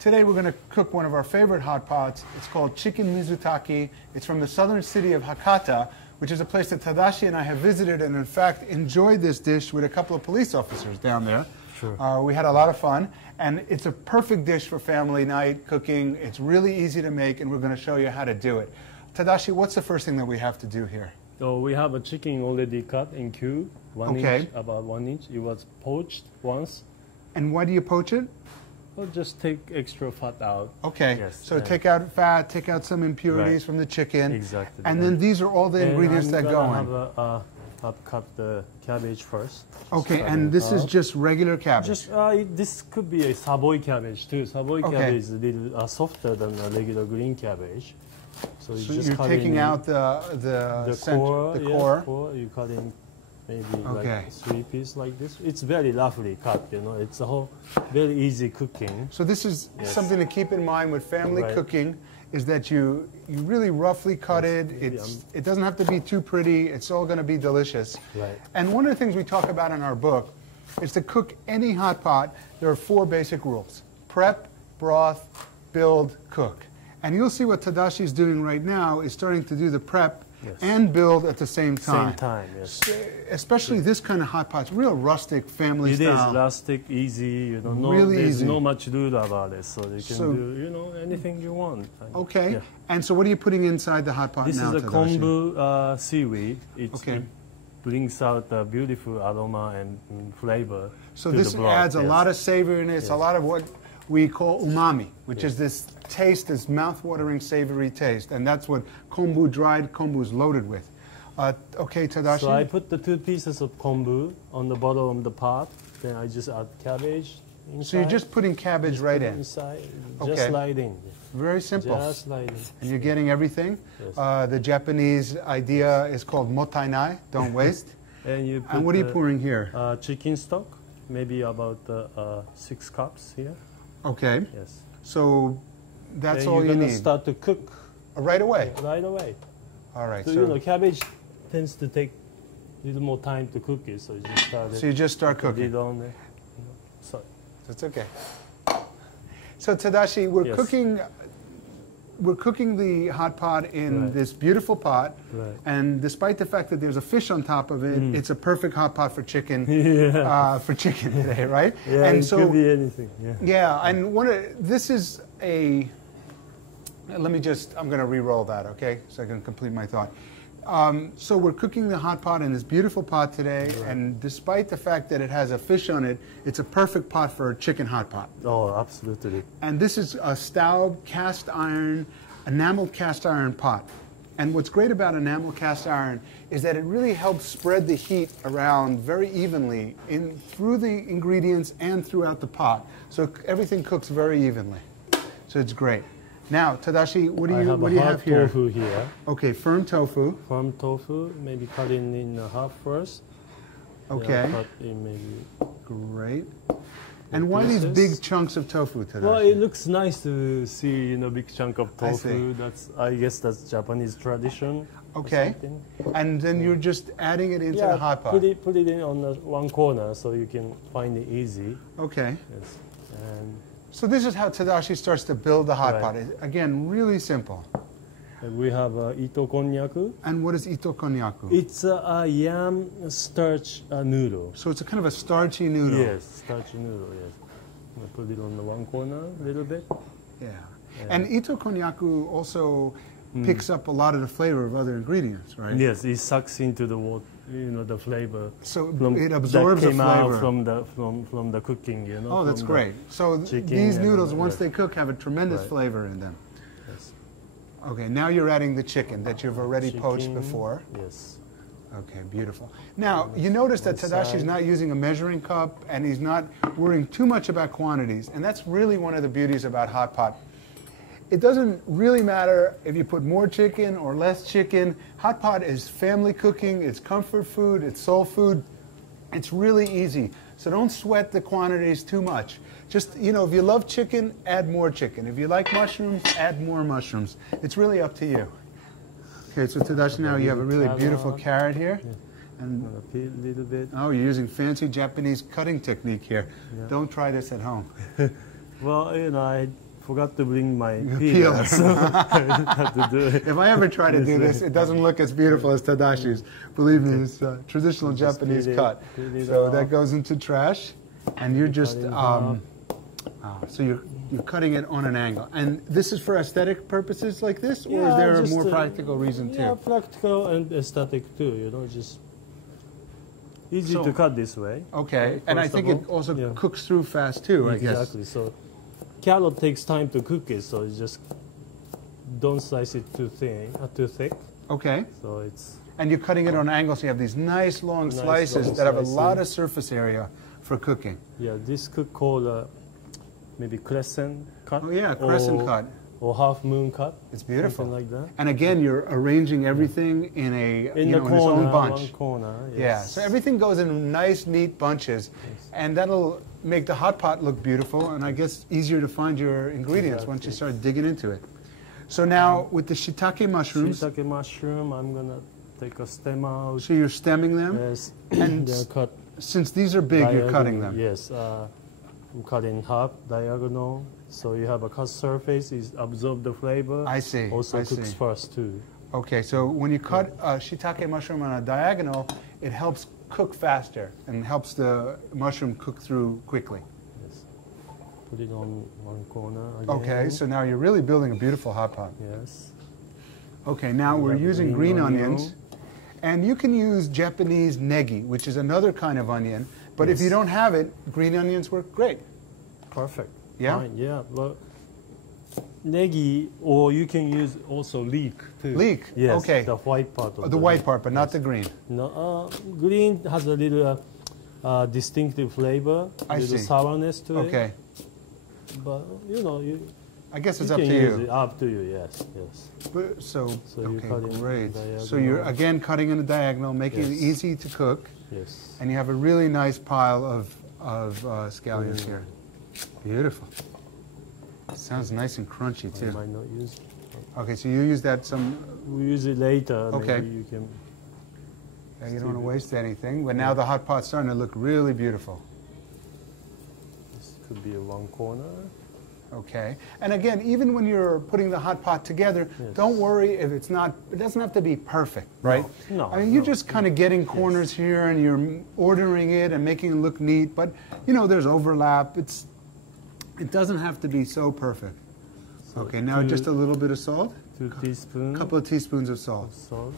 Today we're going to cook one of our favorite hot pots. It's called chicken mizutaki. It's from the southern city of Hakata, which is a place that Tadashi and I have visited and in fact enjoyed this dish with a couple of police officers down there. Sure. We had a lot of fun, and it's a perfect dish for family night cooking. It's really easy to make, and we're going to show you how to do it. Tadashi, what's the first thing that we have to do here? So we have a chicken already cut in cube, about 1 inch. It was poached once. And why do you poach it? Well, just take extra fat out. Okay, Yes, so take out fat, take out some impurities from the chicken. Exactly. And then these are all the ingredients that go in. I've cut the cabbage first. Okay, and this is just regular cabbage? Just this could be a Savoy cabbage too. Savoy cabbage is a little softer than a regular green cabbage. So you're taking out the core. You cut in maybe like 3 pieces like this. It's very roughly cut, you know. It's a whole very easy cooking. So this is something to keep in mind with family cooking, is that you really roughly cut it. It doesn't have to be too pretty. It's all going to be delicious. Right. And one of the things we talk about in our book is to cook any hot pot. There are 4 basic rules: prep, broth, build, cook. And you'll see what Tadashi is doing right now is starting to do the prep and build at the same time. Same time, yes. Especially this kind of hot pot, real rustic, family style. It is rustic, easy. You know, there's no much rule about it, so you can do, you know, anything you want. Okay. Yeah. And so, what are you putting inside the hot pot now? This is a kombu seaweed. It brings out the beautiful aroma and flavor. So this adds a lot of savoriness, a lot of what we call umami, which is this taste, this mouth-watering, savory taste, and that's what dried kombu is loaded with. Okay, Tadashi? So I put the 2 pieces of kombu on the bottom of the pot, then I just add cabbage inside. So you're just putting cabbage right in? Inside, just slide in. Very simple. Just slide in. And you're getting everything? Yes. The Japanese idea is called mottainai, don't waste. And what are you pouring here? Chicken stock, maybe about 6 cups here. Okay. Yes. So that's all you need. You're going to start to cook. Right away? Right away. All right. So, you know, cabbage tends to take a little more time to cook it, so you just start So you just start cooking? It on there. So that's okay. So Tadashi, we're cooking the hot pot in this beautiful pot, and despite the fact that there's a fish on top of it, it's a perfect hot pot for chicken. For chicken today, right? Yeah, and it could be anything. Yeah, and this is a. Let me I'm going to re-roll that, okay, so I can complete my thought. So we're cooking the hot pot in this beautiful pot today, and despite the fact that it has a fish on it, it's a perfect pot for a chicken hot pot. Oh, absolutely. And this is a Staub cast iron, enameled cast iron pot. And what's great about enamel cast iron is that it really helps spread the heat around very evenly through the ingredients and throughout the pot. So everything cooks very evenly. So it's great. Now, Tadashi, what do you have here? Tofu here. Okay, firm tofu. Firm tofu, maybe cut in half first. Okay. Cut in maybe. Great. And why these big chunks of tofu, Tadashi? Well, it looks nice to see, you know, big chunk of tofu. I guess that's Japanese tradition. Okay. And then you're just adding it into the hot pot. Put it in on one corner so you can find it easy. Okay. Yes. And so this is how Tadashi starts to build the hot pot. Again, really simple. And we have ito konnyaku. And what is ito konnyaku? It's a yam starch noodle. So it's a kind of a starchy noodle. Yes, starchy noodle, yes. I'm going to put it on the one corner a little bit. Yeah. And ito konnyaku also picks up a lot of the flavor of other ingredients, right? Yes, it sucks into the water, you know, the flavor. So it absorbs the flavor out from the cooking, you know. Oh, that's great. So these noodles, once they cook, have a tremendous flavor in them. Yes. Okay, now you're adding the chicken that you've already poached before. Yes. Okay, beautiful. Now, you notice that Tadashi's not using a measuring cup, and he's not worrying too much about quantities, and that's really one of the beauties about hot pot. It doesn't really matter if you put more chicken or less chicken. Hot pot is family cooking, it's comfort food, it's soul food. It's really easy. So don't sweat the quantities too much. Just, you know, if you love chicken, add more chicken. If you like mushrooms, add more mushrooms. It's really up to you. Okay, so Tadashi, now you have a really beautiful carrot here. And a little bit. Oh, you're using fancy Japanese cutting technique here. Don't try this at home. Well, you know, forgot to bring my Your peeler, peeler. so I had to do it. If I ever try to do this, it doesn't look as beautiful as Tadashi's. Believe me, it's traditional Just Japanese peel it- cut. peel it So off. that goes into trash, and you're just cut it in so you're cutting it on an angle. And this is for aesthetic purposes like this, or is Yeah, there a just, more practical reason Yeah, too? practical and aesthetic too. You know, just easy So- to cut this way. Okay, and I First think of it all, also yeah. cooks through fast too, I guess. Exactly. So carrot takes time to cook it, so it's just don't slice it too thin, too thick. Okay, So it's and you're cutting it on an angle, so you have these nice long Nice slices long that have a slices. lot of surface area for cooking. yeah. This could call maybe crescent cut. Oh yeah, crescent or, cut. or half moon cut. It's beautiful. Something like that. And again, you're arranging everything in a In you the know, in its corner, own bunch. one corner. Yeah, Yes. so everything goes in nice, neat bunches, and that'll make the hot pot look beautiful, and I guess easier to find your ingredients once you start digging into it. So now with the shiitake mushrooms, Shiitake mushroom. I'm gonna take a stem out. so you're stemming them, Yes. and They're cut. since these are big, you're cutting diagonal. them. Yes. I'm cutting half diagonal, so you have a cut surface. Is absorb the flavor. I see, Also I cooks see. first too. Okay, so when you cut a shiitake mushroom on a diagonal, it helps cook faster and helps the mushroom cook through quickly. Yes. Put it on one corner again. Okay, so now you're really building a beautiful hot pot. Yes. Okay, now We we're have using green green onion. onions. And you can use Japanese negi, which is another kind of onion. But if Yes. you don't have it, green onions work great. Perfect. Yeah? Fine. Yeah. But negi, or you can use also leek too. Leek, Yes. okay. The white part of The white part, but not the green. No, green has a little distinctive flavor, I little see. sourness to it. Okay. But you know, you I guess it's you up can to use you. it. Up to you. Yes. Yes. So you okay, cut it great. diagonal. So you're again cutting in a diagonal, making it Yes. easy to cook. Yes. And you have a really nice pile of scallions here. Beautiful. Sounds nice and crunchy I too. might not use. Okay, so you use that some. We use it later. Okay. Maybe you can. You don't want to waste anything. But now the hot pot's starting to look really beautiful. This could be a one corner. Okay. And again, even when you're putting the hot pot together, Yes. don't worry if it's not, it doesn't have to be perfect, right? No, I mean, you're no. just kind of getting corners here and you're ordering it and making it look neat, but you know, there's overlap. It doesn't have to be so perfect. So Okay, now just a little bit of salt, 2 teaspoons. a couple of teaspoons of salt. Salt.